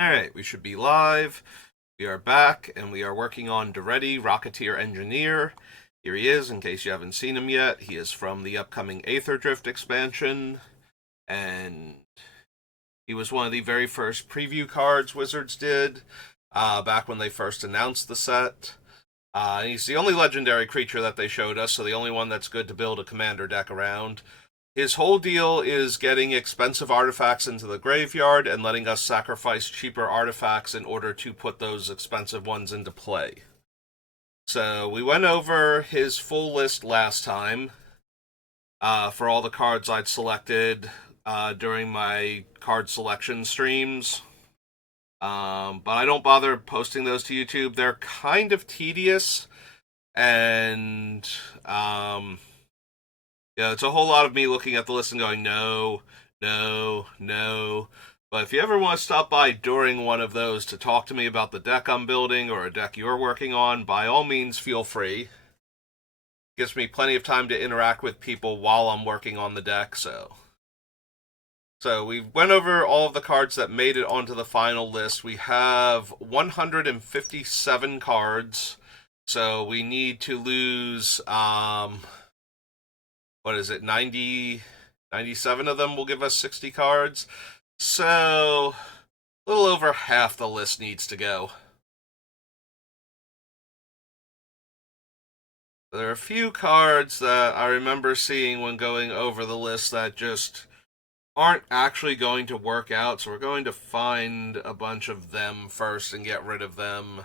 Alright, we should be live. We are back, and we are working on Daretti, Rocketeer Engineer. Here he is, in case you haven't seen him yet. He is from the upcoming Aether Drift expansion, and he was one of the very first preview cards Wizards did, back when they first announced the set. He's the only legendary creature that they showed us, so the only one that's good to build a commander deck around. His whole deal is getting expensive artifacts into the graveyard and letting us sacrifice cheaper artifacts in order to put those expensive ones into play. So we went over his full list last time, for all the cards I'd selected during my card selection streams. But I don't bother posting those to YouTube. They're kind of tedious, and yeah, it's a whole lot of me looking at the list and going, no, no, no. But if you ever want to stop by during one of those to talk to me about the deck I'm building or a deck you're working on, by all means, feel free. It gives me plenty of time to interact with people while I'm working on the deck, So we went over all of the cards that made it onto the final list. We have 157 cards, so we need to lose, what is it, 97 of them will give us 60 cards. So, a little over half the list needs to go. There are a few cards that I remember seeing when going over the list that just aren't actually going to work out, so we're going to find a bunch of them first and get rid of them.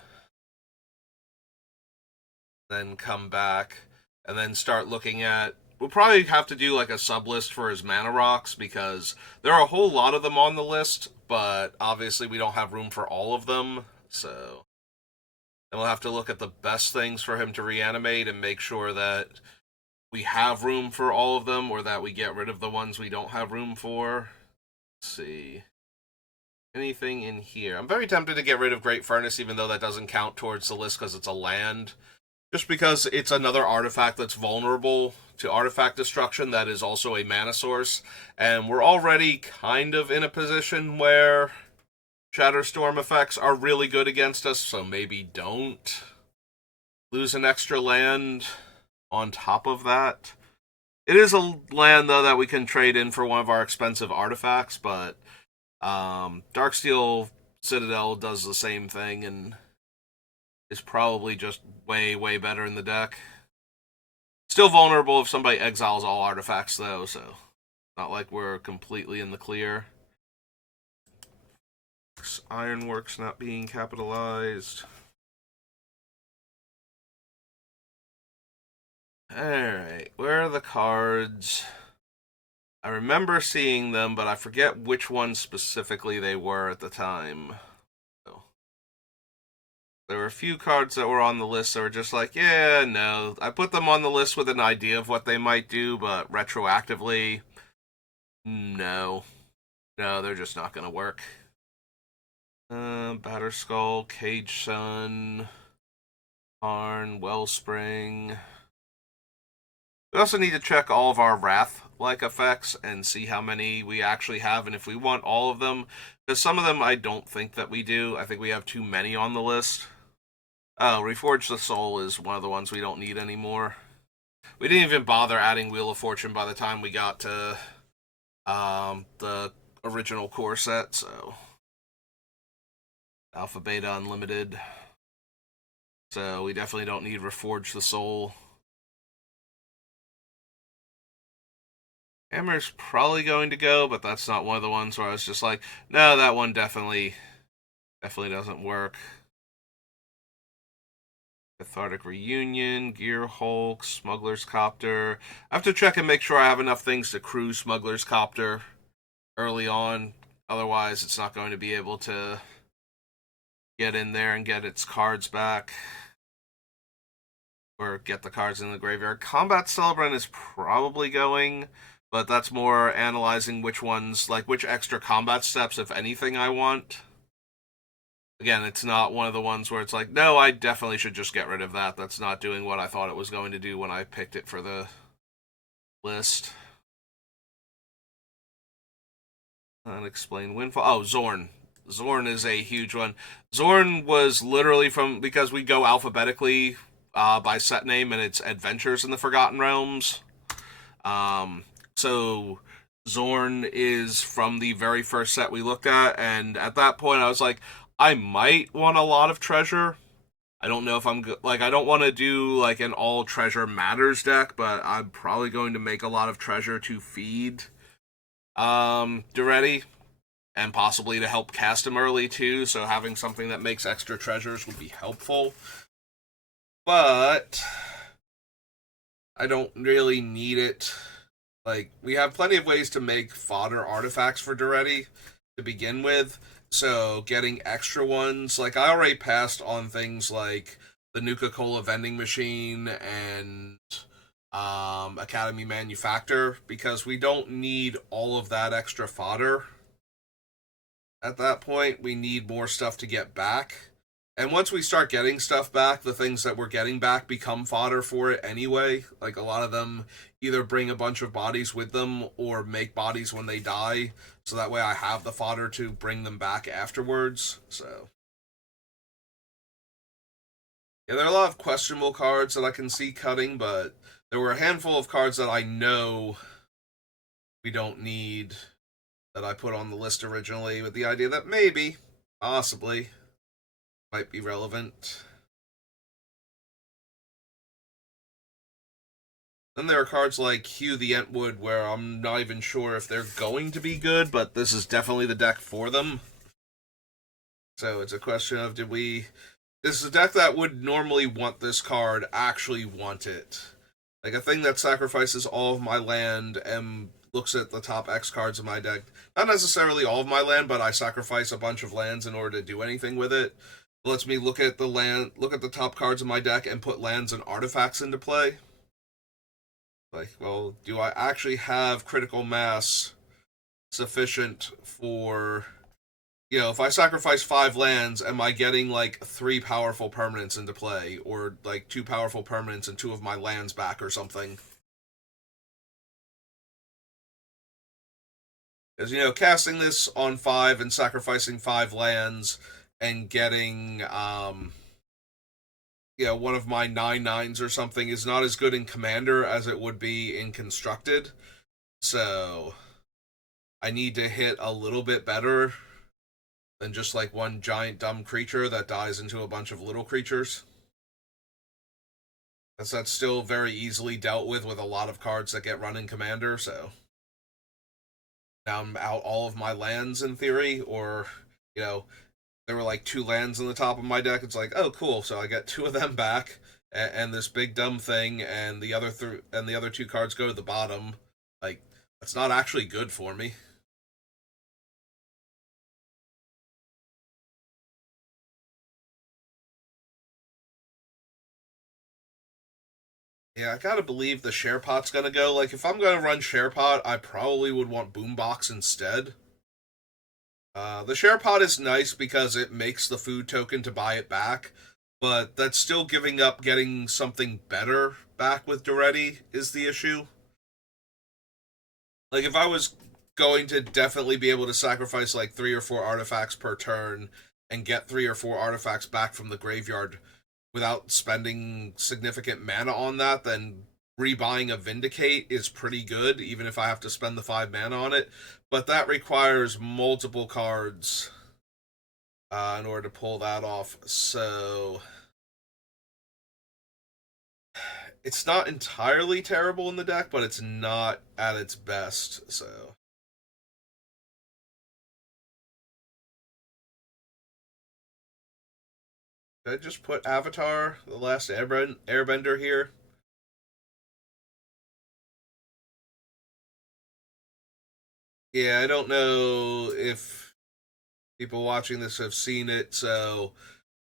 Then come back, and then start looking at... We'll probably have to do like a sub-list for his mana rocks, because there are a whole lot of them on the list, but obviously we don't have room for all of them, so... And we'll have to look at the best things for him to reanimate and make sure that we have room for all of them, or that we get rid of the ones we don't have room for. Let's see. Anything in here? I'm very tempted to get rid of Great Furnace, even though that doesn't count towards the list because it's a land. Just because it's another artifact that's vulnerable to artifact destruction that is also a mana source. And we're already kind of in a position where Shatterstorm effects are really good against us, so maybe don't lose an extra land on top of that. It is a land, though, that we can trade in for one of our expensive artifacts, but Darksteel Citadel does the same thing and is probably just way, way better in the deck. Still vulnerable if somebody exiles all artifacts, though, so not like we're completely in the clear. Ironworks not being capitalized. Alright, where are the cards? I remember seeing them, but I forget which ones specifically they were at the time. So, there were a few cards that were on the list that were just like, yeah, no. I put them on the list with an idea of what they might do, but retroactively, no. No, they're just not going to work. Batterskull, Cage Sun, Arn, Wellspring. We also need to check all of our Wrath-like effects and see how many we actually have and if we want all of them. Because some of them I don't think that we do. I think we have too many on the list. Oh, Reforge the Soul is one of the ones we don't need anymore. We didn't even bother adding Wheel of Fortune by the time we got to the original core set, so... Alpha Beta Unlimited. So we definitely don't need Reforge the Soul. Hammer's probably going to go, but that's not one of the ones where I was just like, no, that one definitely doesn't work. Cathartic Reunion, Gear Hulk, Smuggler's Copter. I have to check and make sure I have enough things to crew Smuggler's Copter early on. Otherwise, it's not going to be able to get in there and get its cards back. Or get the cards in the graveyard. Combat Celebrant is probably going, but that's more analyzing which ones, like which extra combat steps, if anything, I want. Again, it's not one of the ones where it's like, no, I definitely should just get rid of that. That's not doing what I thought it was going to do when I picked it for the list. Unexplained Windfall. Oh, Zorn. Zorn is a huge one. Zorn was literally from because we go alphabetically by set name, and it's Adventures in the Forgotten Realms. Um, so Zorn is from the very first set we looked at, and at that point, I was like, I might want a lot of treasure. I don't know if like I don't want to do like an all treasure matters deck, but I'm probably going to make a lot of treasure to feed Daretti and possibly to help cast him early too. So having something that makes extra treasures would be helpful. But I don't really need it. Like, we have plenty of ways to make fodder artifacts for Daretti to begin with. So getting extra ones, like I already passed on things like the Nuka Cola vending machine and Academy Manufactor because we don't need all of that extra fodder. At that point, we need more stuff to get back. And once we start getting stuff back, the things that we're getting back become fodder for it anyway. Like a lot of them either bring a bunch of bodies with them or make bodies when they die. So that way I have the fodder to bring them back afterwards. So yeah, there are a lot of questionable cards that I can see cutting, but there were a handful of cards that I know we don't need that I put on the list originally with the idea that maybe, possibly, might be relevant. Then there are cards like Hugh the Entwood where I'm not even sure if they're going to be good, but this is definitely the deck for them. So it's a question of did we. This is a deck that would normally want this card, actually want it. Like a thing that sacrifices all of my land and looks at the top X cards of my deck. Not necessarily all of my land, but I sacrifice a bunch of lands in order to do anything with it. It lets me look at the top cards of my deck and put lands and artifacts into play. Like, well, do I actually have critical mass sufficient for, if I sacrifice 5 lands, am I getting like 3 powerful permanents into play, or like 2 powerful permanents and 2 of my lands back or something? Because, casting this on 5 and sacrificing 5 lands and getting, one of my 9/9s or something is not as good in Commander as it would be in Constructed. So I need to hit a little bit better than just like one giant dumb creature that dies into a bunch of little creatures. That's still very easily dealt with a lot of cards that get run in Commander, so now I'm out all of my lands in theory, or, there were like 2 lands in the top of my deck. It's like, oh cool, so I get 2 of them back, and this big dumb thing, and the other 2 cards go to the bottom. Like, that's not actually good for me. Yeah, I gotta believe the SharePot's gonna go. Like, if I'm gonna run SharePot, I probably would want Boombox instead. The SharePot is nice because it makes the food token to buy it back, but that's still giving up getting something better back with Daretti is the issue. Like, if I was going to definitely be able to sacrifice like 3 or 4 artifacts per turn and get 3 or 4 artifacts back from the graveyard without spending significant mana on that, then rebuying a Vindicate is pretty good, even if I have to spend the 5 mana on it. But that requires multiple cards in order to pull that off. So it's not entirely terrible in the deck, but it's not at its best. So did I just put Avatar, the last Airbender here? Yeah, I don't know if people watching this have seen it. So,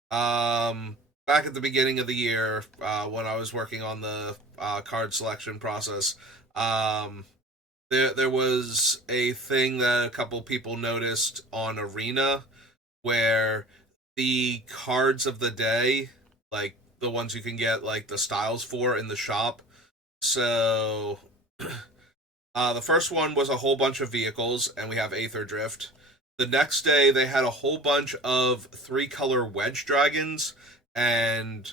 back at the beginning of the year, when I was working on the card selection process, um, there was a thing that a couple people noticed on Arena where the cards of the day, like the ones you can get like the styles for in the shop. So the first one was a whole bunch of vehicles, and we have Aether Drift. The next day, they had a whole bunch of three-color wedge dragons, and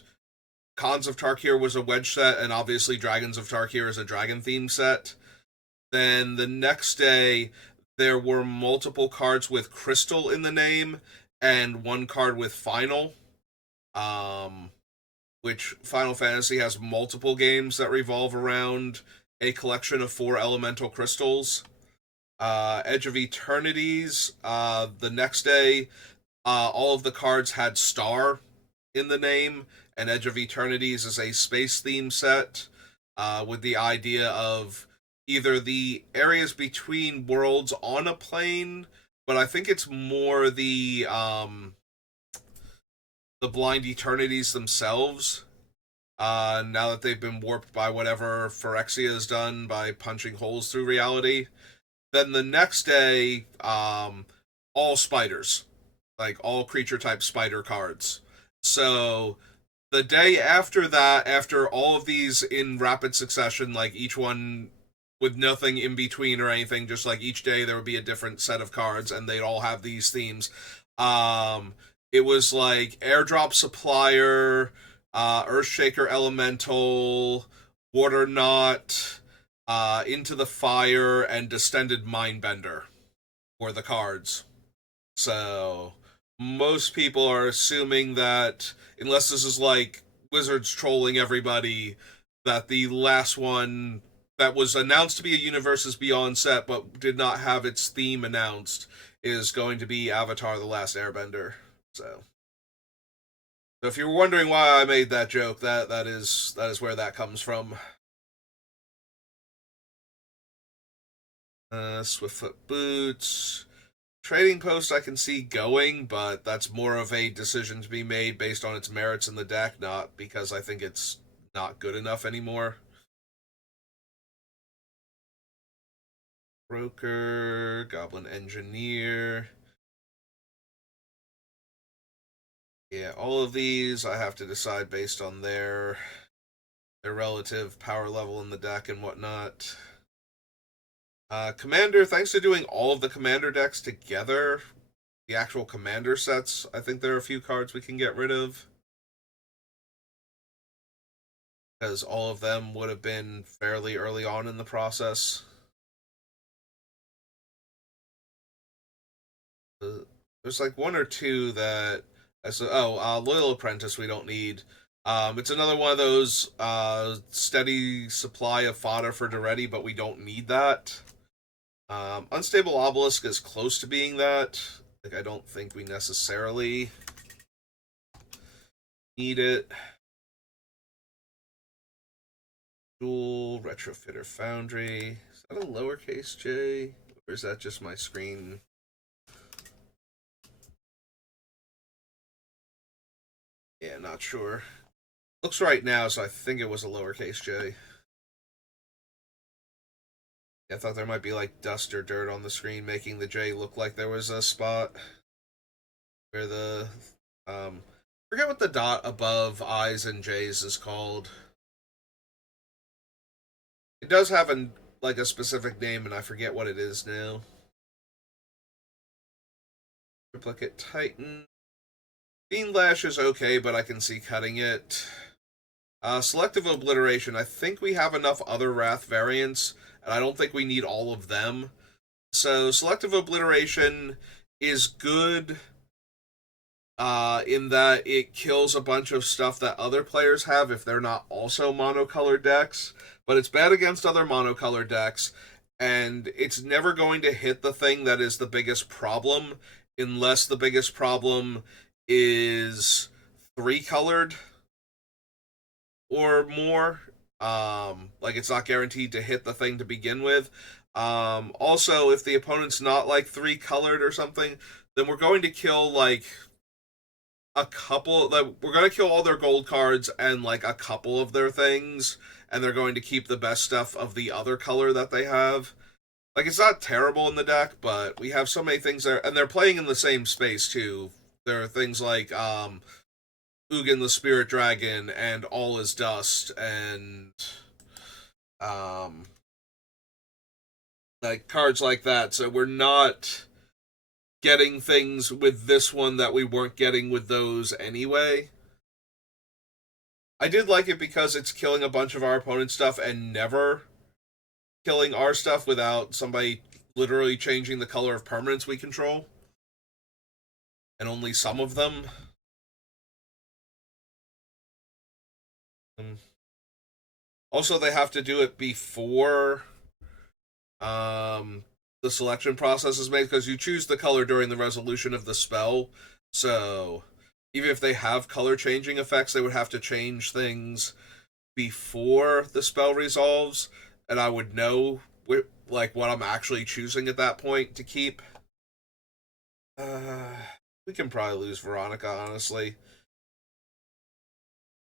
Khans of Tarkir was a wedge set, and obviously Dragons of Tarkir is a dragon theme set. Then the next day, there were multiple cards with crystal in the name, and one card with final. Um, which Final Fantasy has multiple games that revolve around a collection of four elemental crystals. Edge of Eternities. The next day, all of the cards had star in the name, and Edge of Eternities is a space theme set with the idea of either the areas between worlds on a plane, but I think it's more the blind eternities themselves. Now that they've been warped by whatever Phyrexia has done by punching holes through reality. Then the next day, all spiders, like all creature type spider cards. So the day after that, after all of these in rapid succession, like each one with nothing in between or anything, just like each day there would be a different set of cards and they'd all have these themes. It was like airdrop supplier, Earthshaker Elemental, Water Knot, Into the Fire, and Distended Mindbender were the cards. So most people are assuming that, unless this is like Wizards trolling everybody, that the last one that was announced to be a Universes Beyond set but did not have its theme announced is going to be Avatar: The Last Airbender. So if you're wondering why I made that joke, that is where that comes from. Swiftfoot boots. Trading post I can see going, but that's more of a decision to be made based on its merits in the deck, not because I think it's not good enough anymore. Broker, Goblin Engineer. Yeah, all of these I have to decide based on their relative power level in the deck and whatnot. Commander, thanks to doing all of the Commander decks together, the actual Commander sets, I think there are a few cards we can get rid of. Because all of them would have been fairly early on in the process. There's like one or two that... Loyal Apprentice we don't need. It's another one of those steady supply of fodder for Daretti, but we don't need that. Unstable Obelisk is close to being that. Like, I don't think we necessarily need it. Dual Retrofitter Foundry. Is that a lowercase j? Or is that just my screen? Yeah, not sure. Looks right now, so I think it was a lowercase j. I thought there might be like dust or dirt on the screen, making the J look like there was a spot where the forget what the dot above I's and J's is called. It does have a specific name, and I forget what it is now. Triplicate Titan. Fiend Lash is okay, but I can see cutting it. Selective Obliteration. I think we have enough other Wrath variants, and I don't think we need all of them. So Selective Obliteration is good in that it kills a bunch of stuff that other players have if they're not also monocolored decks, but it's bad against other monocolored decks, and it's never going to hit the thing that is the biggest problem unless the biggest problem is three colored or more. Like, it's not guaranteed to hit the thing to begin with. Also, if the opponent's not like three colored or something, then we're going to kill like a couple. Like, we're going to kill all their gold cards and like a couple of their things, and they're going to keep the best stuff of the other color that they have. Like, it's not terrible in the deck, but we have so many things there, and they're playing in the same space too. There are things like Ugin the Spirit Dragon and All Is Dust and like cards like that. So we're not getting things with this one that we weren't getting with those anyway. I did like it because it's killing a bunch of our opponent's stuff and never killing our stuff without somebody literally changing the color of permanents we control. And only some of them. Also, they have to do it before the selection process is made, because you choose the color during the resolution of the spell. So even if they have color changing effects, they would have to change things before the spell resolves, and I would know like what I'm actually choosing at that point to keep. We can probably lose Veronica, honestly.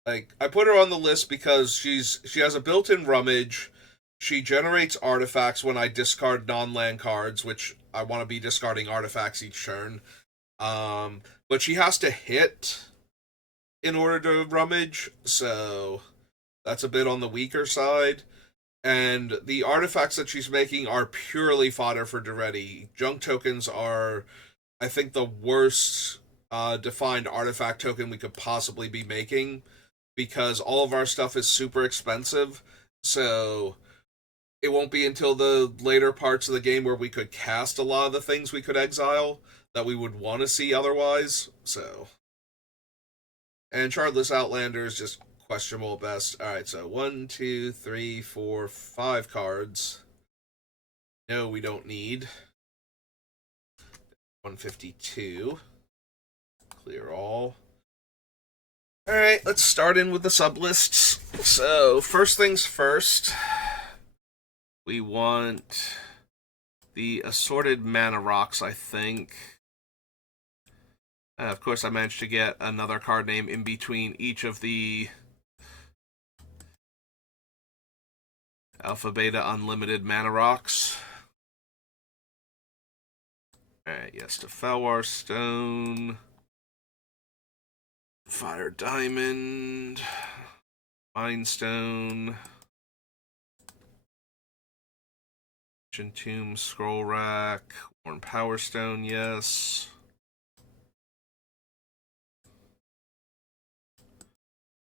Like, I put her on the list because she has a built-in rummage. She generates artifacts when I discard non-land cards, which I want to be discarding artifacts each turn. But she has to hit in order to rummage, so that's a bit on the weaker side. And the artifacts that she's making are purely fodder for Daretti. Junk tokens are, I think, the worst defined artifact token we could possibly be making, because all of our stuff is super expensive. So it won't be until the later parts of the game where we could cast a lot of the things we could exile that we would want to see otherwise. So, and Shardless Outlander is just questionable at best. Alright, so 1, 2, 3, 4, 5 cards. No, we don't need. 152. Clear all. Alright, let's start in with the sublists. So, first things first, we want the assorted mana rocks, I think. Of course, I managed to get another card name in between each of the Alpha Beta Unlimited mana rocks. Alright, yes, to Felwar Stone, Fire Diamond, Mindstone, Ancient Tomb, Scroll Rack, Worn Power Stone, yes.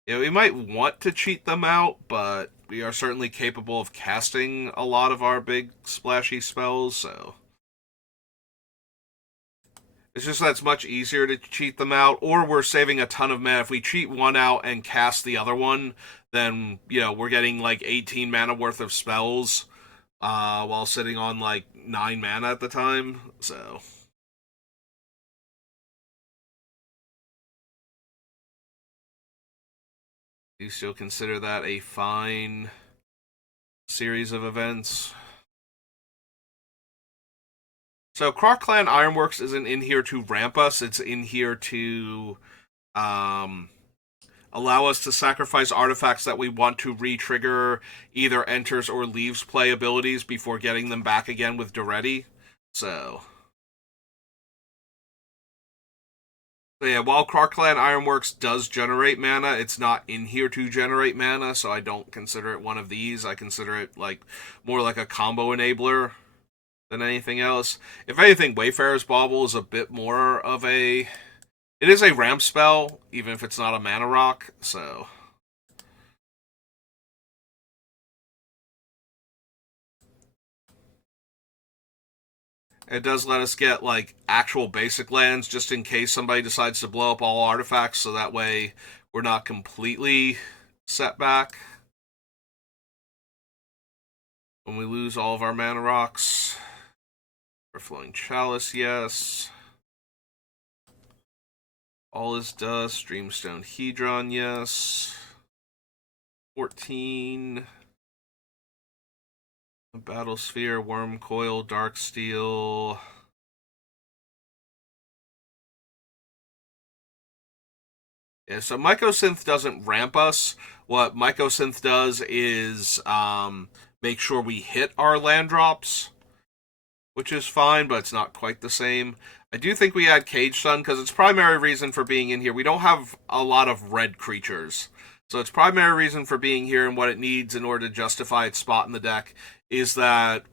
Yeah, we might want to cheat them out, but we are certainly capable of casting a lot of our big splashy spells, so it's just that it's much easier to cheat them out, or we're saving a ton of mana. If we cheat one out and cast the other one, then, you know, we're getting like 18 mana worth of spells while sitting on like 9 mana at the time, so do you still consider that a fine series of events? So Croc Clan Ironworks isn't in here to ramp us, it's in here to allow us to sacrifice artifacts that we want to re-trigger either enters or leaves play abilities before getting them back again with Daretti. So yeah, while Croc Clan Ironworks does generate mana, it's not in here to generate mana, so I don't consider it one of these. I consider it like more like a combo enabler than anything else. If anything, Wayfarer's Bauble is a bit more of a... It is a ramp spell, even if it's not a mana rock, so... It does let us get, like, actual basic lands, just in case somebody decides to blow up all artifacts, so that way we're not completely set back when we lose all of our mana rocks. Overflowing Chalice, yes. All is Dust, Dreamstone Hedron, yes. 14. Battlesphere, Wormcoil, Darksteel. Yeah, so Mycosynth doesn't ramp us. What Mycosynth does is make sure we hit our land drops, which is fine, but it's not quite the same. I do think we add Cage Sun because its primary reason for being in here, we don't have a lot of red creatures. So its primary reason for being here and what it needs in order to justify its spot in the deck is that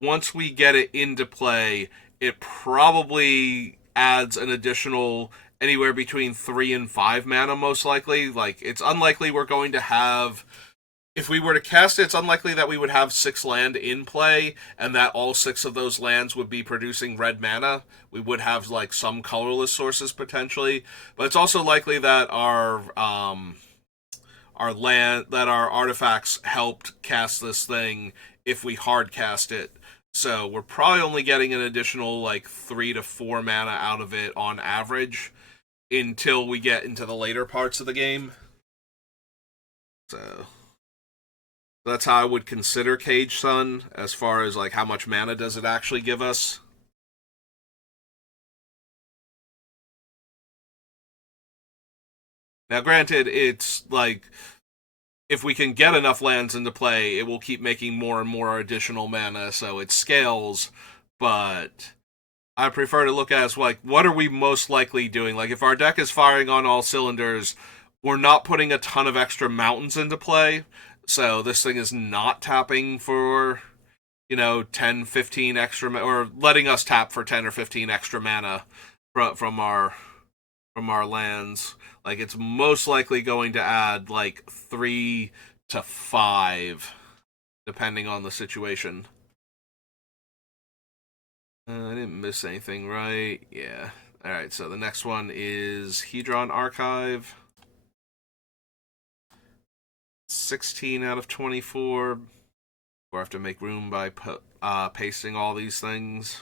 once we get it into play, it probably adds an additional anywhere between 3 and 5 mana, most likely. Like, it's unlikely we're going to have. If we were to cast it, it's unlikely that we would have 6 land in play, and that all 6 of those lands would be producing red mana. We would have like some colorless sources potentially, but it's also likely that our artifacts helped cast this thing if we hard cast it. So we're probably only getting an additional like 3 to 4 mana out of it on average until we get into the later parts of the game. So that's how I would consider Cage Sun as far as like how much mana does it actually give us. Now, granted, it's like if we can get enough lands into play, it will keep making more and more additional mana, so it scales. But I prefer to look at it as like, what are we most likely doing? Like, if our deck is firing on all cylinders, we're not putting a ton of extra mountains into play. So this thing is not tapping for, 10, 15 extra, or letting us tap for 10 or 15 extra mana from our lands. Like, it's most likely going to add like 3 to 5, depending on the situation. I didn't miss anything, right? Yeah. Alright, so the next one is Hedron Archive. 16 out of 24. We'll have to make room by pasting all these things.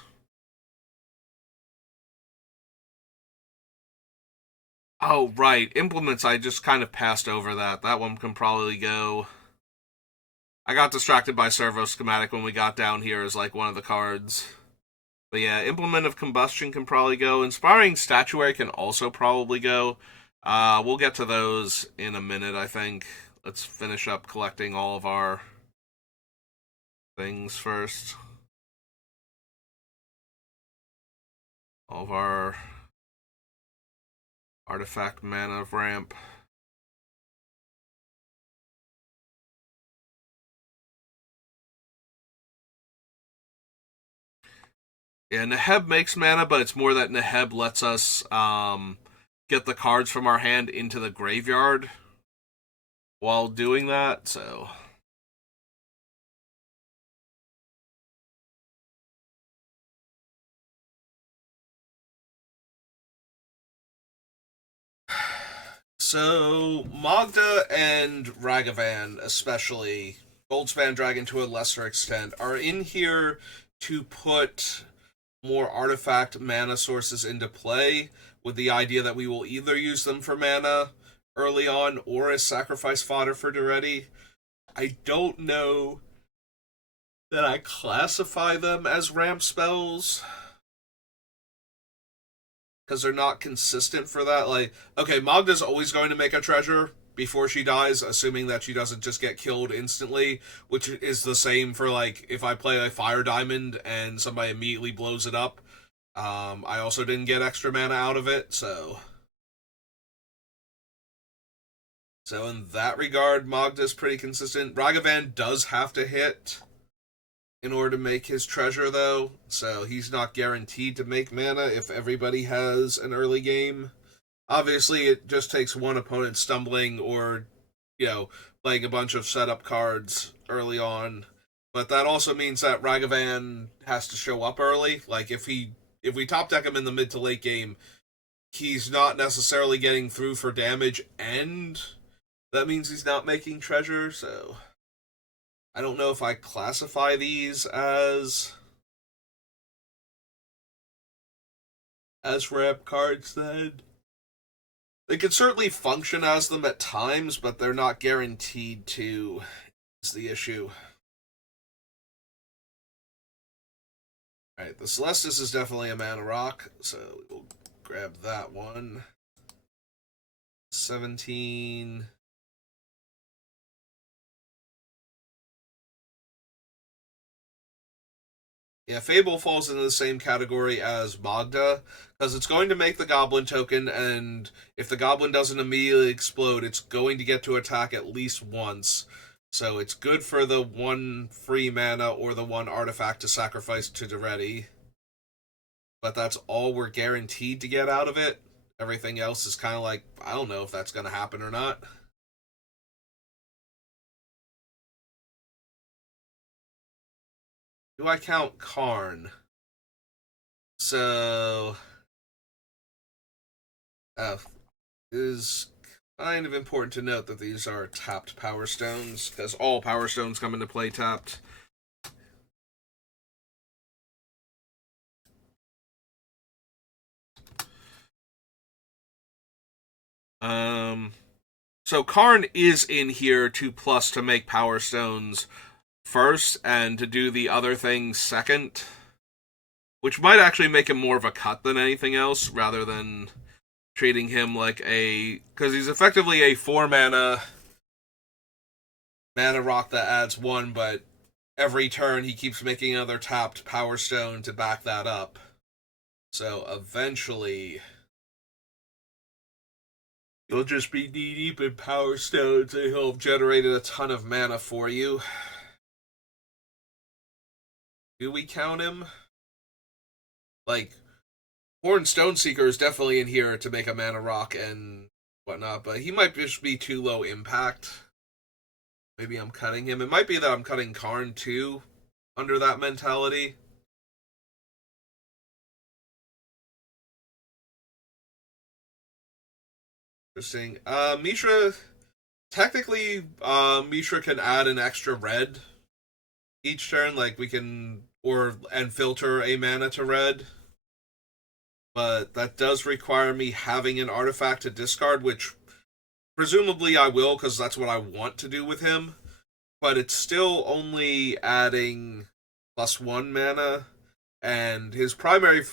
Oh, right. Implements, I just kind of passed over that. That one can probably go. I got distracted by Servo Schematic when we got down here as like one of the cards. But yeah, Implement of Combustion can probably go. Inspiring Statuary can also probably go. We'll get to those in a minute, I think. Let's finish up collecting all of our things first. All of our artifact mana ramp. Yeah, Neheb makes mana, but it's more that Neheb lets us get the cards from our hand into the graveyard while doing that, so. So, Magda and Ragavan, especially, Goldspan Dragon to a lesser extent, are in here to put more artifact mana sources into play with the idea that we will either use them for mana early on or as sacrifice fodder for Daretti. I don't know that I classify them as ramp spells because they're not consistent for that. Like, okay, Magda's always going to make a treasure before she dies, assuming that she doesn't just get killed instantly, which is the same for like if I play a Fire Diamond and somebody immediately blows it up. I also didn't get extra mana out of it, so in that regard, Magda's pretty consistent. Ragavan does have to hit in order to make his treasure, though, so he's not guaranteed to make mana if everybody has an early game. Obviously, it just takes one opponent stumbling or, playing a bunch of setup cards early on. But that also means that Ragavan has to show up early. Like, if we top deck him in the mid to late game, he's not necessarily getting through for damage, and that means he's not making treasure, so I don't know if I classify these as ramp cards then. They can certainly function as them at times, but they're not guaranteed to, is the issue. Alright, the Celestis is definitely a mana rock, so we'll grab that one. 17. Yeah, Fable falls into the same category as Magda, because it's going to make the Goblin token, and if the Goblin doesn't immediately explode, it's going to get to attack at least once. So it's good for the 1 free mana or the 1 artifact to sacrifice to Daretti. but that's all we're guaranteed to get out of it. Everything else is kind of like, I don't know if that's going to happen or not. Do I count Karn? So, uh, it is kind of important to note that these are tapped Power Stones, because all Power Stones come into play tapped. Um, so Karn is in here to plus to make Power Stones first and to do the other things second, which might actually make him more of a cut than anything else, rather than treating him like a, because he's effectively a 4 mana rock that adds 1, but every turn he keeps making another tapped Power Stone to back that up. So eventually you'll just be knee deep in Power Stones and he'll have generated a ton of mana for you. Do we count him? Like, Horn Stoneseeker is definitely in here to make a mana rock and whatnot, but he might just be too low impact. Maybe I'm cutting him. It might be that I'm cutting Karn too, under that mentality. Interesting. Mishra, technically, Mishra can add an extra red each turn. Like, we can, and filter a mana to red. But that does require me having an artifact to discard, which presumably I will, because that's what I want to do with him. But it's still only adding +1 mana, and his primary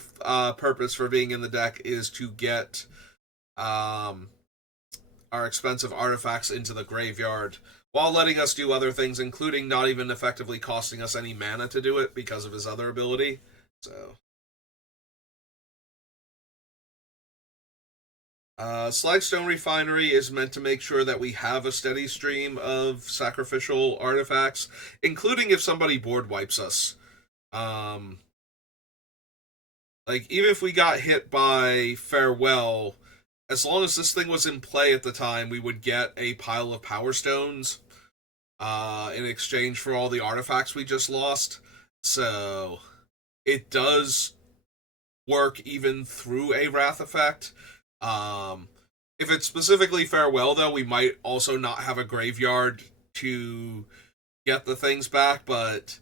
purpose for being in the deck is to get our expensive artifacts into the graveyard, while letting us do other things, including not even effectively costing us any mana to do it because of his other ability. So, Slagstone Refinery is meant to make sure that we have a steady stream of sacrificial artifacts, including if somebody board wipes us. Um, like, even if we got hit by Farewell, as long as this thing was in play at the time, we would get a pile of Power Stones in exchange for all the artifacts we just lost. So it does work even through a Wrath effect. Um, if it's specifically Farewell, though, we might also not have a graveyard to get the things back, but,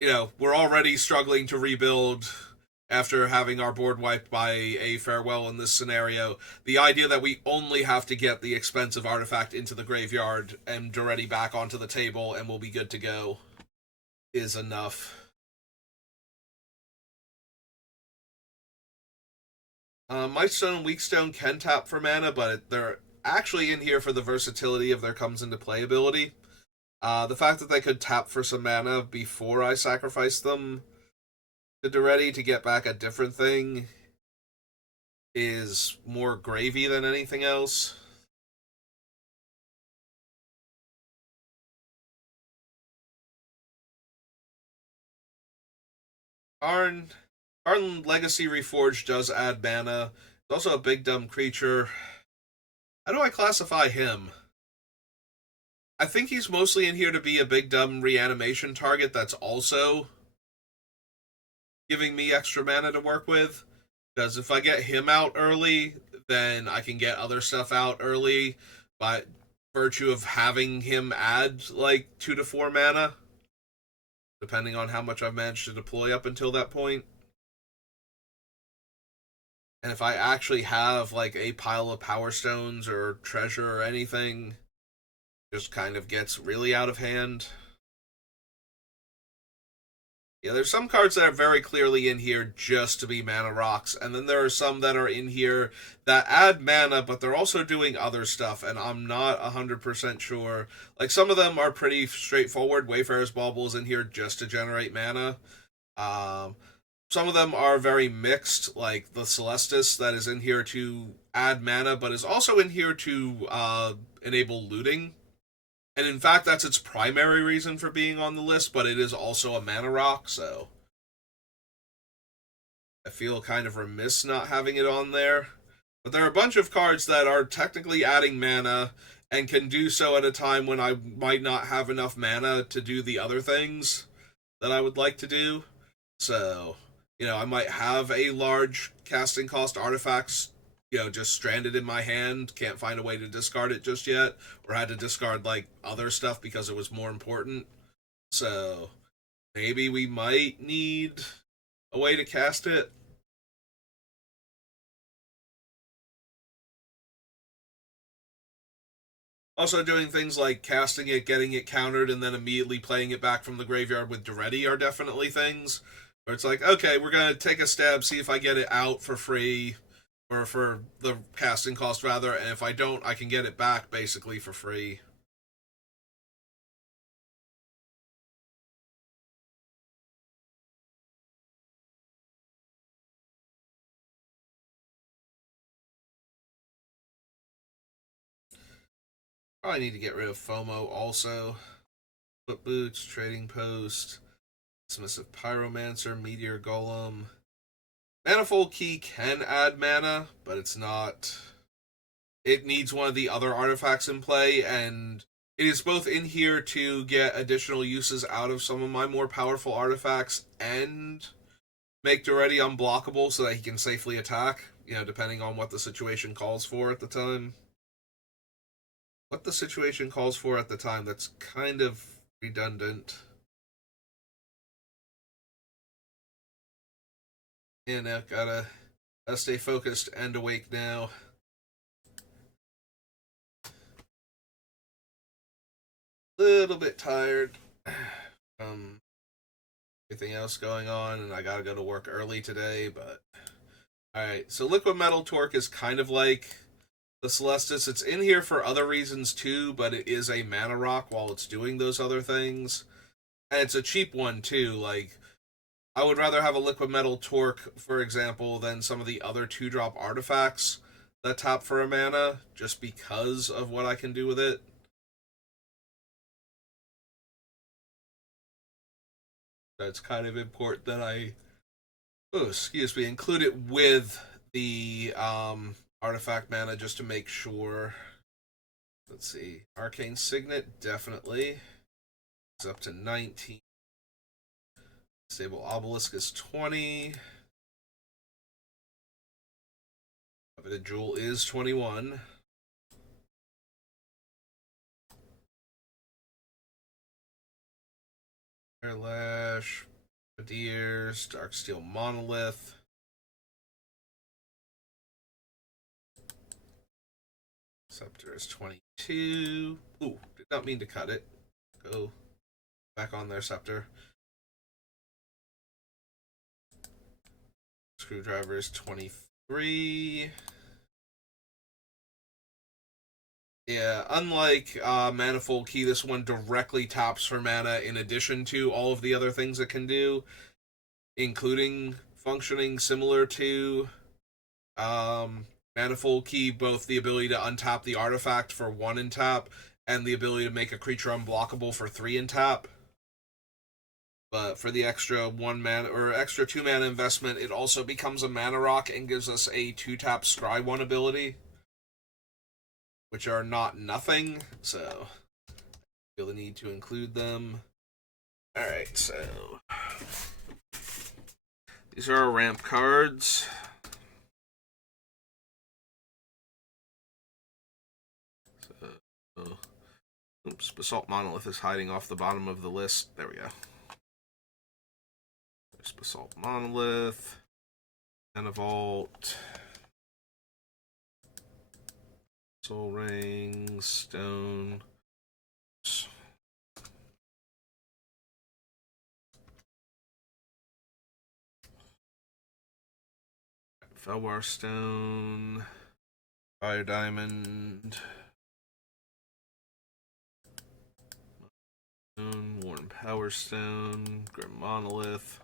you know, we're already struggling to rebuild after having our board wiped by a Farewell in this scenario. The idea that we only have to get the expensive artifact into the graveyard and Daretti back onto the table and we'll be good to go is enough. Mightstone and Weakstone can tap for mana, but they're actually in here for the versatility of their comes into play ability. The fact that they could tap for some mana before I sacrifice them to Daretti to get back a different thing is more gravy than anything else. Arn Legacy Reforged does add mana. It's also a big dumb creature. How do I classify him? I think he's mostly in here to be a big dumb reanimation target that's also giving me extra mana to work with. Because if I get him out early, then I can get other stuff out early by virtue of having him add like 2 to 4 mana, depending on how much I've managed to deploy up until that point. And if I actually have like a pile of Power Stones or treasure or anything, just kind of gets really out of hand. Yeah, there's some cards that are very clearly in here just to be mana rocks, and then there are some that are in here that add mana, but they're also doing other stuff, and I'm not 100% sure. Like, some of them are pretty straightforward. Wayfarer's Bauble is in here just to generate mana. Some of them are very mixed, like the Celestis that is in here to add mana, but is also in here to enable looting. And in fact, that's its primary reason for being on the list, but it is also a mana rock, so I feel kind of remiss not having it on there. But there are a bunch of cards that are technically adding mana and can do so at a time when I might not have enough mana to do the other things that I would like to do. So, I might have a large casting cost artifacts, just stranded in my hand, can't find a way to discard it just yet, or had to discard like other stuff because it was more important. So, maybe we might need a way to cast it. Also, doing things like casting it, getting it countered, and then immediately playing it back from the graveyard with Daretti are definitely things where it's like, okay, we're gonna take a stab, see if I get it out for free, or for the casting cost rather, and if I don't, I can get it back basically for free. Probably need to get rid of FOMO also. Foot Boots, Trading Post, Submissive Pyromancer, Meteor Golem. Manifold Key can add mana, but it's not. It needs one of the other artifacts in play, and it is both in here to get additional uses out of some of my more powerful artifacts and make Daretti unblockable so that he can safely attack, depending on what the situation calls for at the time. What the situation calls for at the time, that's kind of redundant. Yeah, now gotta stay focused and awake now. Little bit tired. Everything else going on, and I gotta go to work early today, but alright. So Liquid Metal Torque is kind of like the Celestis. It's in here for other reasons too, but it is a mana rock while it's doing those other things. And it's a cheap one too. Like, I would rather have a Liquid Metal Torque, for example, than some of the other 2-drop artifacts that tap for a mana, just because of what I can do with it. That's kind of important that I, include it with the artifact mana just to make sure. Let's see. Arcane Signet, definitely. It's up to 19. Stable Obelisk is 20. Coveted Jewel is 21. Airlash, Rocketeers, Darksteel Monolith. Scepter is 22. Ooh, did not mean to cut it. Go back on there, Scepter. Screwdriver is 23. Yeah, unlike Manifold Key, this one directly taps for mana in addition to all of the other things it can do, including functioning similar to Manifold Key, both the ability to untap the artifact for 1 in tap and the ability to make a creature unblockable for 3 in tap. But for the extra 1 mana or extra 2 mana investment, it also becomes a mana rock and gives us a 2-tap Scry 1 ability, which are not nothing, so I feel the need to include them. Alright, so these are our ramp cards. So, oops, Basalt Monolith is hiding off the bottom of the list. There we go. There's Basalt Monolith, Vault, Soul Ring, Stone. Felwar Stone, Fire Diamond, Worn Power Stone, Grim Monolith,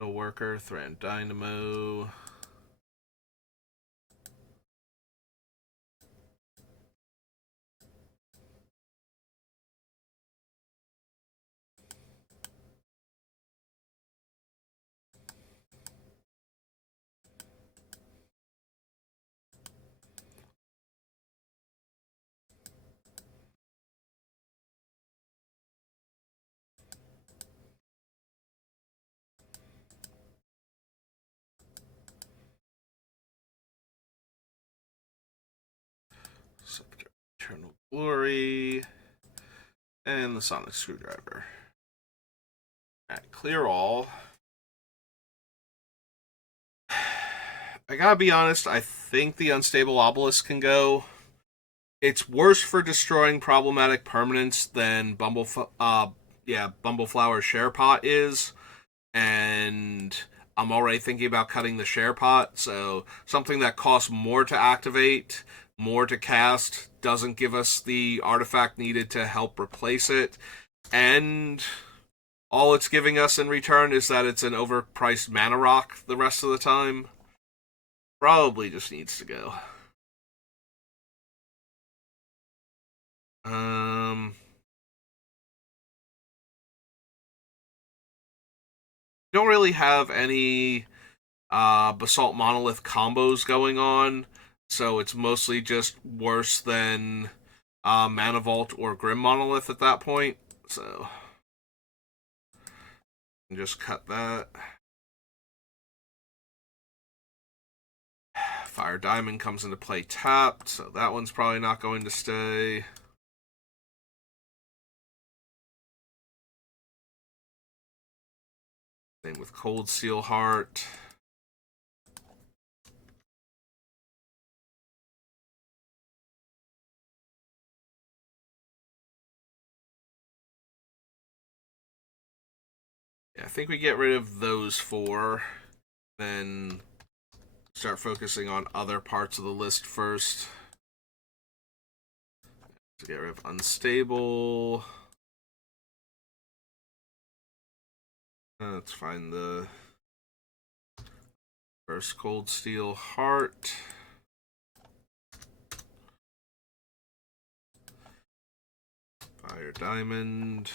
No Worker, Thran Dynamo, Eternal Glory, and the Sonic Screwdriver. Alright, clear all. I gotta be honest, I think the Unstable Obelisk can go. It's worse for destroying problematic permanents than Bumbleflower Share Pot is, and I'm already thinking about cutting the Share Pot, so something that costs more to activate, more to cast, doesn't give us the artifact needed to help replace it, and all it's giving us in return is that it's an overpriced mana rock the rest of the time. Probably just needs to go. Don't really have any Basalt Monolith combos going on, so it's mostly just worse than Mana Vault or Grim Monolith at that point. So just cut that. Fire Diamond comes into play tapped, so that one's probably not going to stay. Same with Cold Steel Heart. Yeah, I think we get rid of those four, then start focusing on other parts of the list first. To get rid of Unstable. Let's find the first Cold Steel Heart. Fire Diamond.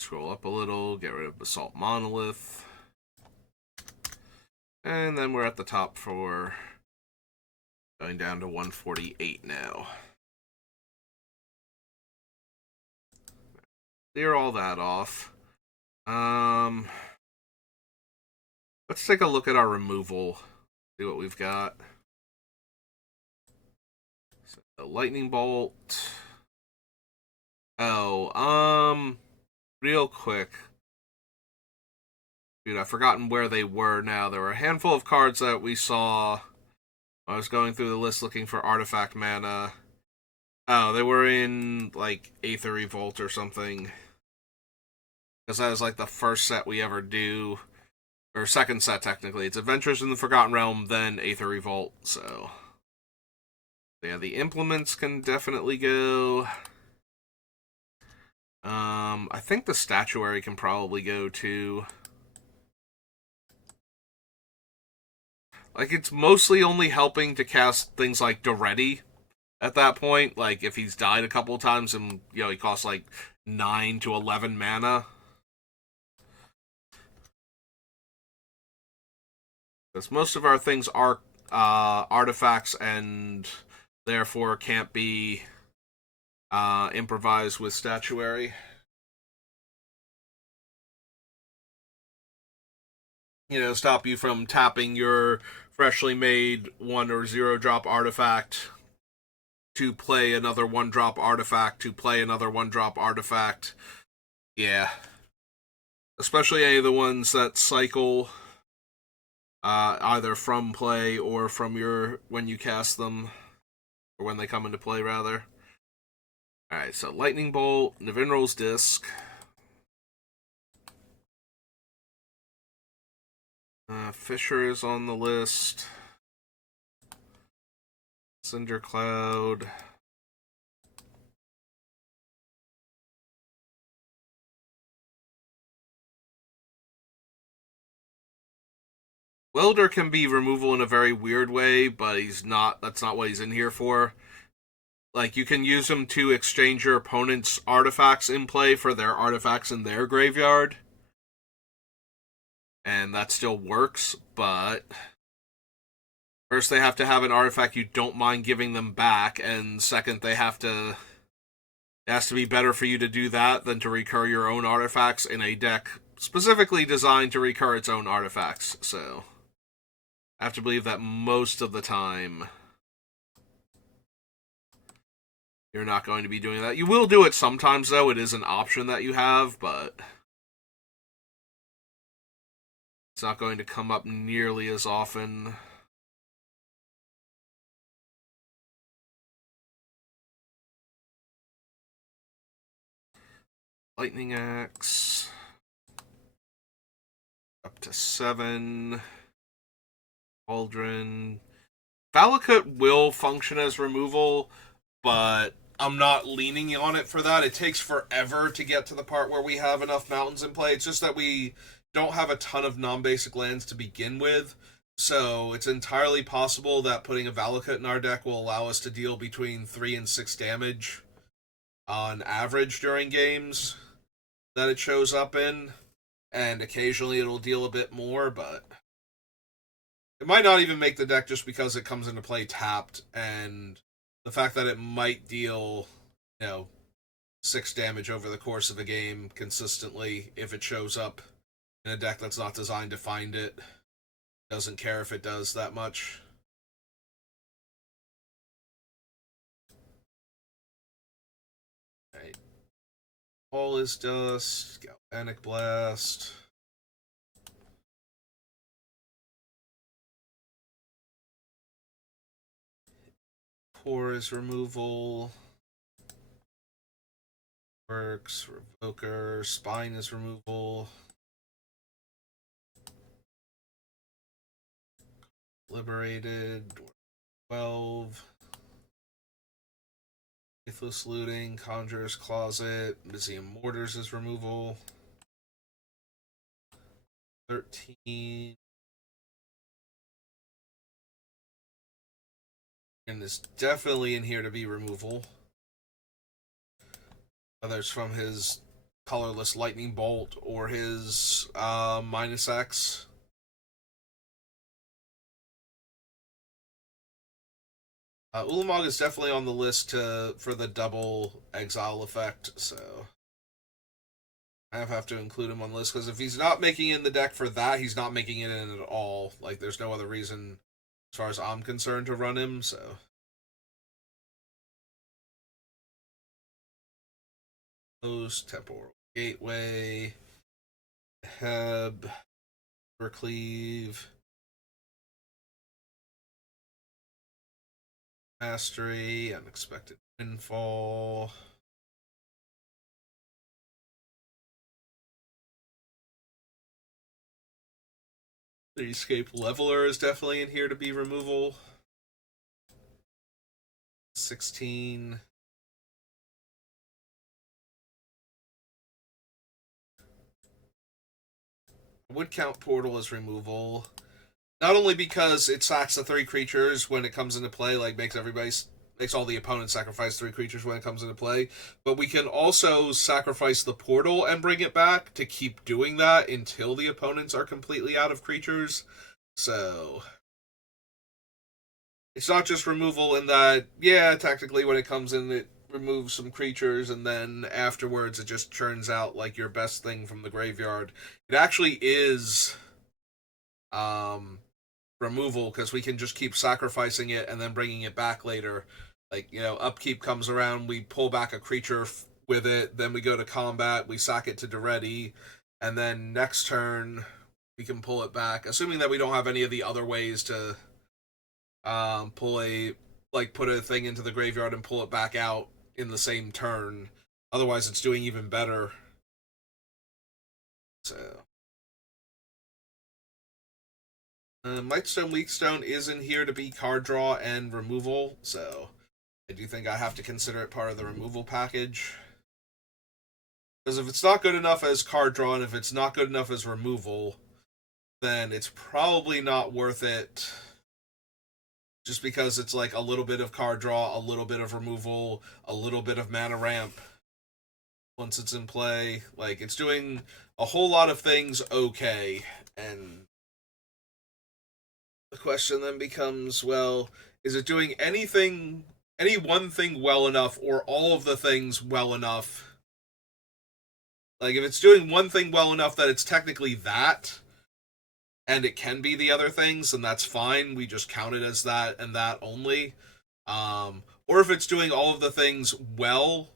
Scroll up a little, get rid of Basalt Monolith. And then we're at the top for going down to 148 now. Clear all that off. Let's take a look at our removal. See what we've got. So, the Lightning Bolt. Oh, real quick. Dude, I've forgotten where they were now. There were a handful of cards that we saw. I was going through the list looking for artifact mana. Oh, they were in, like, Aether Revolt or something. Because that was, like, the first set we ever do. Or second set, technically. It's Adventures in the Forgotten Realm, then Aether Revolt, so... Yeah, the implements can definitely go. I think the statuary can probably go, too. Like, it's mostly only helping to cast things like Daretti at that point. Like, if he's died a couple of times and, you know, he costs, like, 9 to 11 mana. Because most of our things are artifacts and therefore can't be improvised with statuary. You know, stop you from tapping your freshly made 1 or 0 drop artifact to play another 1 drop artifact to play another 1 drop artifact. Yeah. Especially any of the ones that cycle either from play or from your when you cast them, or when they come into play, rather. Alright, so Lightning Bolt, Navinral's Disc. Fisher is on the list. Cinder Cloud. Welder can be removal in a very weird way, but that's not what he's in here for. Like, you can use him to exchange your opponent's artifacts in play for their artifacts in their graveyard. And that still works, but first they have to have an artifact you don't mind giving them back, and second it has to be better for you to do that than to recur your own artifacts in a deck specifically designed to recur its own artifacts, so... I have to believe that most of the time you're not going to be doing that. You will do it sometimes, though. It is an option that you have, but it's not going to come up nearly as often. Lightning Axe. Up to 7. Cauldron. Valakut will function as removal, but I'm not leaning on it for that. It takes forever to get to the part where we have enough mountains in play. It's just that we don't have a ton of non-basic lands to begin with, so it's entirely possible that putting a Valakut in our deck will allow us to deal between 3 and 6 damage on average during games that it shows up in, and occasionally it'll deal a bit more, but it might not even make the deck just because it comes into play tapped, and the fact that it might deal, 6 damage over the course of a game consistently if it shows up in a deck that's not designed to find it. Doesn't care if it does that much. Right. All is Dust, Galvanic Blast. Core is removal. Works, Revoker, Spine is removal. Liberated, 12. Faithless Looting, Conjurer's Closet, Museum Mortars is removal. 13. And is definitely in here to be removal. Whether it's from his colorless Lightning Bolt or his -X. Ulamog is definitely on the list for the double exile effect, so I have to include him on the list, because if he's not making it in the deck for that, he's not making it in at all. Like, there's no other reason, as far as I'm concerned, to run him, so. Post, Temporal Gateway, Heb, Recleave, Mastery, Unexpected Windfall. The Escape Leveler is definitely in here to be removal. 16. I would count Portal as removal. Not only because it sacks the 3 creatures when it comes into play, like makes all the opponents sacrifice 3 creatures when it comes into play, but we can also sacrifice the portal and bring it back to keep doing that until the opponents are completely out of creatures. So it's not just removal in that, yeah, technically when it comes in it removes some creatures, and then afterwards it just churns out like your best thing from the graveyard. It actually is removal, because we can just keep sacrificing it and then bringing it back later. Like, upkeep comes around, we pull back a creature with it, then we go to combat, we sack it to Daretti, and then next turn we can pull it back, assuming that we don't have any of the other ways to put a thing into the graveyard and pull it back out in the same turn. Otherwise, it's doing even better. So, Mightstone Weakstone is in here to be card draw and removal, so I do think I have to consider it part of the removal package. Because if it's not good enough as card draw, and if it's not good enough as removal, then it's probably not worth it. Just because it's like a little bit of card draw, a little bit of removal, a little bit of mana ramp once it's in play. Like, it's doing a whole lot of things okay, and the question then becomes, well, is it doing any one thing well enough, or all of the things well enough? Like, if it's doing one thing well enough that it's technically that, and it can be the other things, and that's fine. We just count it as that and that only. Or if it's doing all of the things well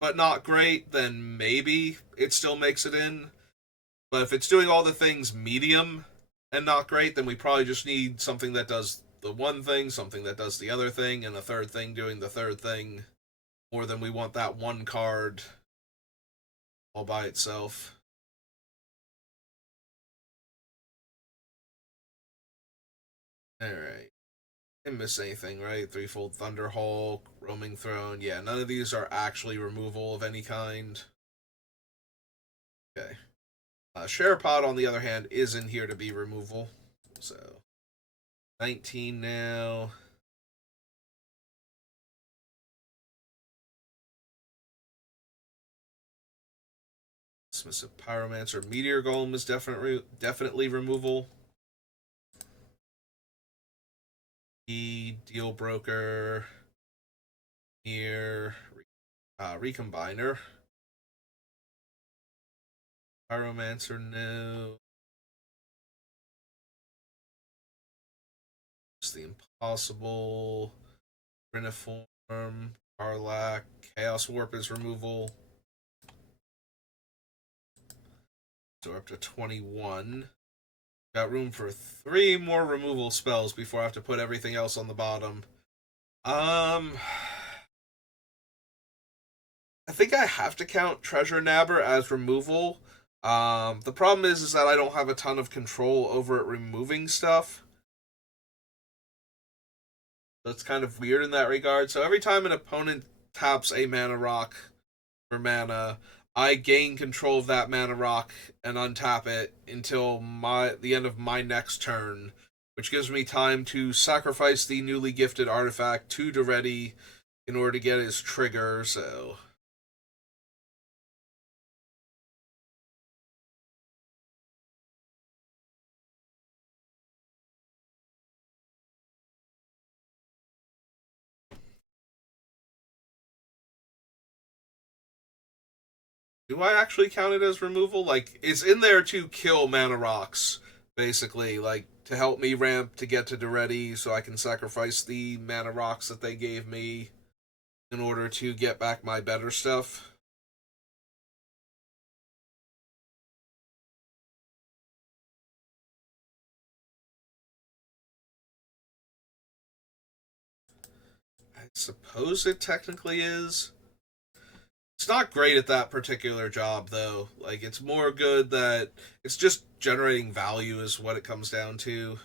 but not great, then maybe it still makes it in. But if it's doing all the things medium and not great, then we probably just need something that does the one thing, something that does the other thing, and a third thing doing the third thing. More than we want that one card all by itself. Alright. Didn't miss anything, right? Threefold Thunderhulk, Roaming Throne. Yeah, none of these are actually removal of any kind. Okay. Sharepod, on the other hand, is in here to be removal. So, 19 now. Dismissive Pyromancer. Meteor Golem is definitely removal. Deal Broker. Here. Recombiner. Pyromancer, no. It's the Impossible. Reniform. Karlach. Chaos Warp is removal. So we're up to 21. Got room for 3 more removal spells before I have to put everything else on the bottom. I think I have to count Treasure Nabber as removal. The problem is that I don't have a ton of control over it removing stuff. So it's kind of weird in that regard. So every time an opponent taps a mana rock for mana, I gain control of that mana rock and untap it until the end of my next turn, which gives me time to sacrifice the newly gifted artifact to Daretti in order to get his trigger, so... Do I actually count it as removal? Like, it's in there to kill mana rocks, basically. Like, to help me ramp to get to Daretti so I can sacrifice the mana rocks that they gave me in order to get back my better stuff. I suppose it technically is. It's not great at that particular job, though. Like, it's more good that it's just generating value, is what it comes down to.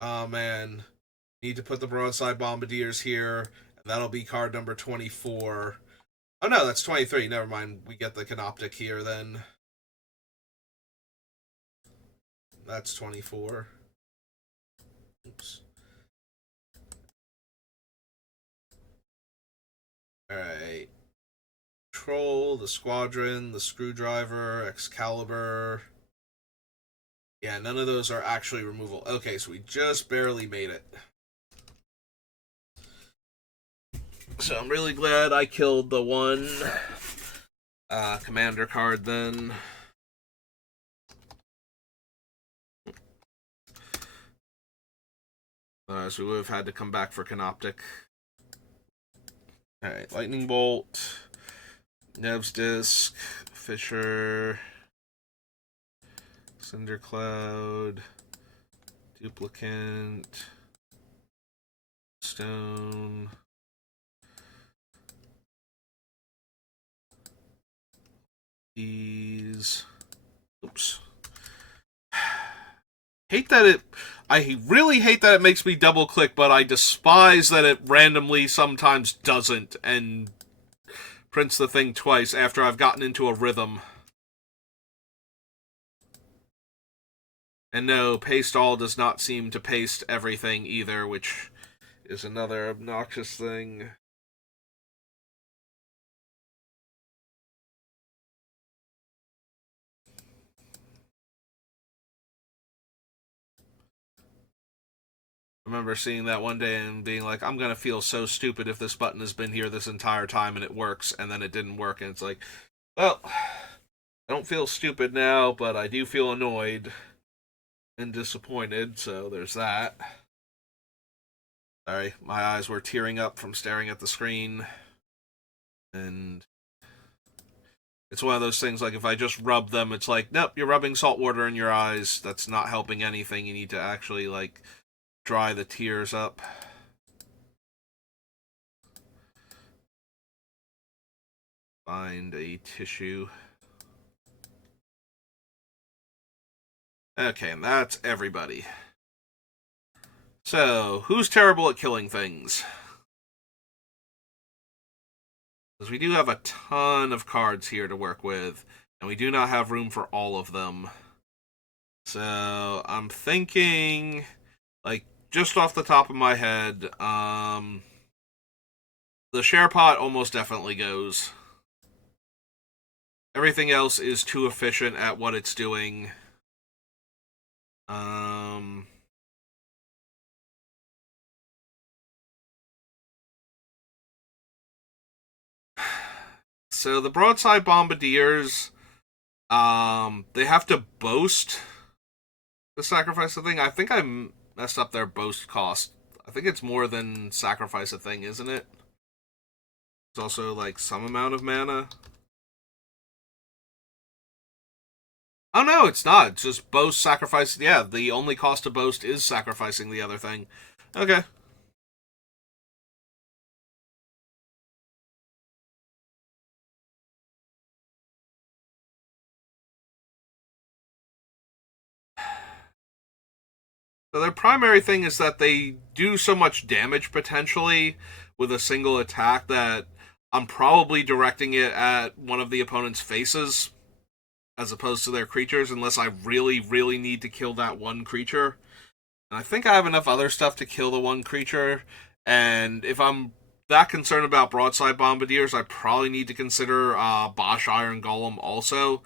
Oh, man. Need to put the Broadside Bombardiers here, and that'll be card number 24. Oh, no, that's 23. Never mind. We get the Canoptic here, then. That's 24. Oops. Alright. Troll, the Squadron, the Screwdriver, Excalibur. Yeah, none of those are actually removal. Okay, so we just barely made it. So I'm really glad I killed the one commander card then. So we would have had to come back for Canoptic. Alright, Lightning Bolt, Nev's Disc, Fisher, Cinder Cloud, Duplicant, Stone, these. Oops. I really hate that it makes me double click, but I despise that it randomly sometimes doesn't and prints the thing twice after I've gotten into a rhythm. And no, paste all does not seem to paste everything either, which is another obnoxious thing. I remember seeing that one day and being like, I'm gonna feel so stupid if this button has been here this entire time and it works, and then it didn't work, and it's like, well, I don't feel stupid now, but I do feel annoyed and disappointed, so there's that. Sorry, my eyes were tearing up from staring at the screen, and it's one of those things like if I just rub them, it's like, nope, you're rubbing salt water in your eyes. That's not helping anything. You need to actually, like, dry the tears up. Find a tissue. Okay, and that's everybody. So, who's terrible at killing things? Because we do have a ton of cards here to work with, and we do not have room for all of them. So, I'm thinking, like, just off the top of my head, the share pot almost definitely goes. Everything else is too efficient at what it's doing. So the broadside bombardiers, they have to boast to sacrifice the thing. I think I messed up their boast cost. I think it's more than sacrifice a thing, isn't it? It's also like some amount of mana. Oh no, it's not. It's just boast sacrifice. Yeah, the only cost to boast is sacrificing the other thing. Okay. So their primary thing is that they do so much damage potentially with a single attack that I'm probably directing it at one of the opponent's faces as opposed to their creatures unless I really, really need to kill that one creature. And I think I have enough other stuff to kill the one creature. And if I'm that concerned about broadside bombardiers, I probably need to consider Bosch Iron Golem also,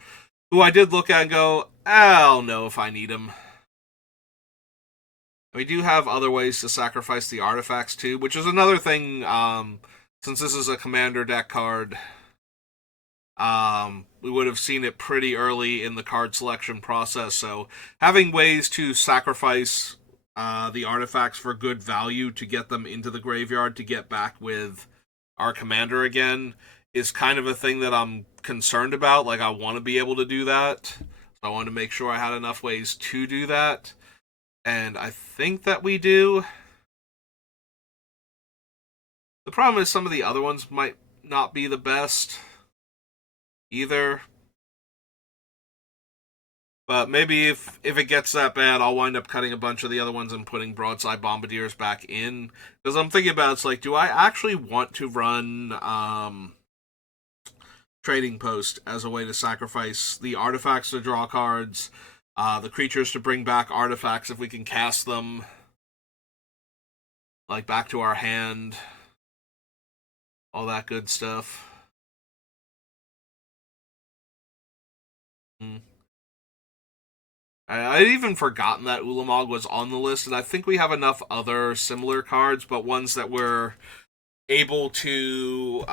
who I did look at and go, I'll know if I need him. We do have other ways to sacrifice the artifacts too, which is another thing. Since this is a commander deck card, we would have seen it pretty early in the card selection process. So having ways to sacrifice the artifacts for good value to get them into the graveyard to get back with our commander again is kind of a thing that I'm concerned about. Like I want to be able to do that. So I want to make sure I had enough ways to do that. And I think that we do. The problem is some of the other ones might not be the best either. But maybe if it gets that bad, I'll wind up cutting a bunch of the other ones and putting broadside bombardiers back in. Because I'm thinking about it's like, do I actually want to run Trading Post as a way to sacrifice the artifacts to draw cards, the creatures to bring back artifacts if we can cast them, like back to our hand, all that good stuff. I'd even forgotten that Ulamog was on the list, and I think we have enough other similar cards, but ones that we're able to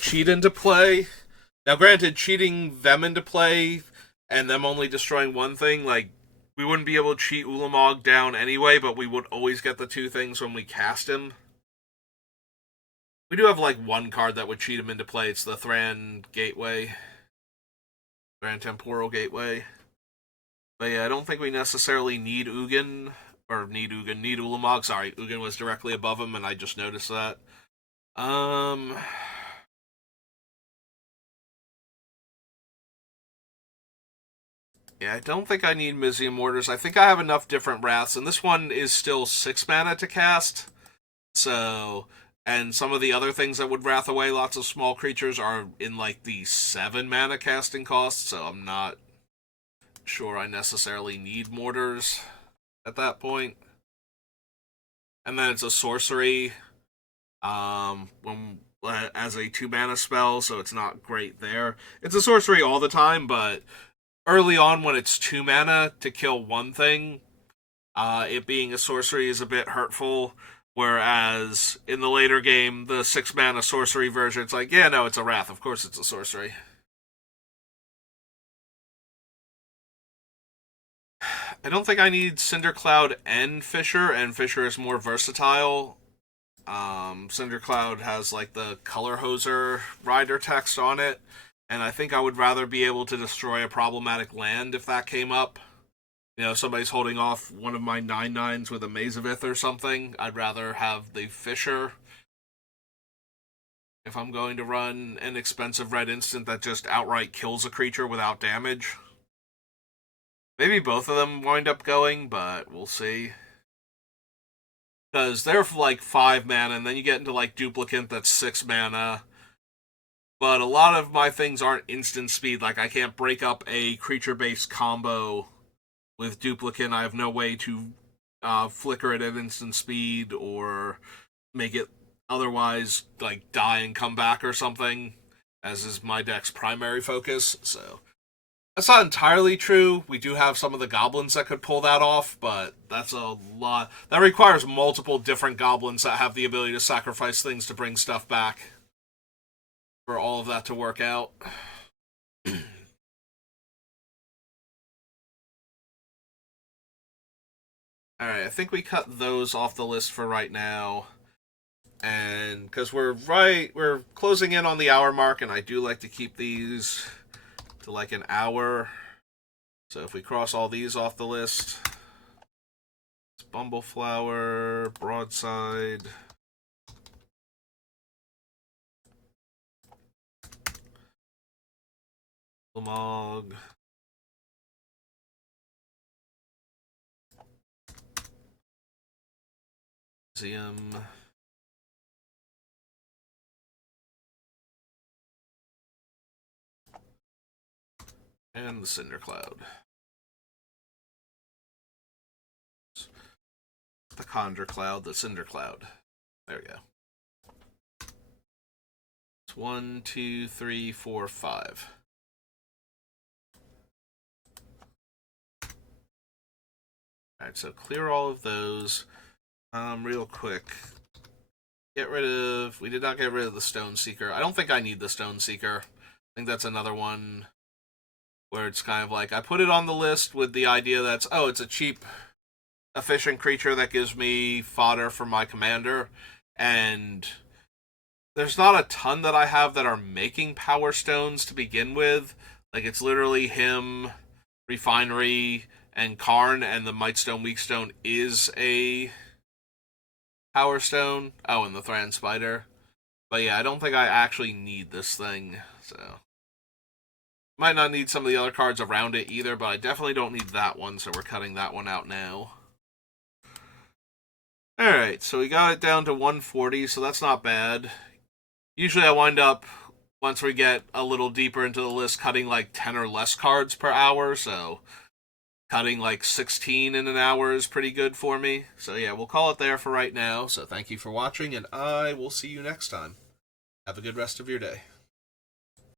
cheat into play. Now, granted, cheating them into play and them only destroying one thing, like, we wouldn't be able to cheat Ulamog down anyway, but we would always get the two things when we cast him. We do have, like, one card that would cheat him into play. It's the Thran Gateway. Thran Temporal Gateway. But yeah, I don't think we necessarily need Ugin. Or need Ulamog. Sorry, Ugin was directly above him, and I just noticed that. Yeah, I don't think I need Mizium Mortars. I think I have enough different Wraths, and this one is still 6 mana to cast. So, and some of the other things that would Wrath away lots of small creatures are in like the 7 mana casting cost, so I'm not sure I necessarily need Mortars at that point. And then it's a sorcery when as a 2 mana spell, so it's not great there. It's a sorcery all the time, but early on when it's 2 mana to kill one thing, it being a sorcery is a bit hurtful. Whereas in the later game, the 6 mana sorcery version, it's like, yeah, no, it's a Wrath. Of course it's a sorcery. I don't think I need Cindercloud and Fisher is more versatile. Cindercloud has like the color hoser rider text on it, and I think I would rather be able to destroy a problematic land if that came up. You know, somebody's holding off one of my 9/9s with a Mazavith or something. I'd rather have the Fisher if I'm going to run an expensive red instant that just outright kills a creature without damage. Maybe both of them wind up going, but we'll see. Because they're like 5 mana, and then you get into like Duplicant that's 6 mana. But a lot of my things aren't instant speed. Like, I can't break up a creature-based combo with Duplicant. I have no way to flicker it at instant speed or make it otherwise like die and come back or something, as is my deck's primary focus. So that's not entirely true. We do have some of the goblins that could pull that off, but that's a lot. That requires multiple different goblins that have the ability to sacrifice things to bring stuff back for all of that to work out. Alright, I think we cut those off the list for right now. And because we're closing in on the hour mark, and I do like to keep these to like an hour. So if we cross all these off the list, it's Bumbleflower, Broadside, Lamog, Museum, and the Cindercloud. The Conjure Cloud, the Cinder Cloud. There we go. It's 1, 2, 3, 4, 5. Alright, so clear all of those. Real quick. Get rid of... We did not get rid of the Stone Seeker. I don't think I need the Stone Seeker. I think that's another one where it's kind of like, I put it on the list with the idea that's, oh, it's a cheap, efficient creature that gives me fodder for my commander, and there's not a ton that I have that are making Power Stones to begin with. Like, it's literally him, Refinery, and Karn, and the Mightstone Weakstone is a Power Stone. Oh, and the Thran Spider. But yeah, I don't think I actually need this thing, so... Might not need some of the other cards around it either, but I definitely don't need that one, so we're cutting that one out now. Alright, so we got it down to 140, so that's not bad. Usually I wind up, once we get a little deeper into the list, cutting like 10 or less cards per hour, so cutting like 16 in an hour is pretty good for me. So yeah, we'll call it there for right now. So thank you for watching, and I will see you next time. Have a good rest of your day.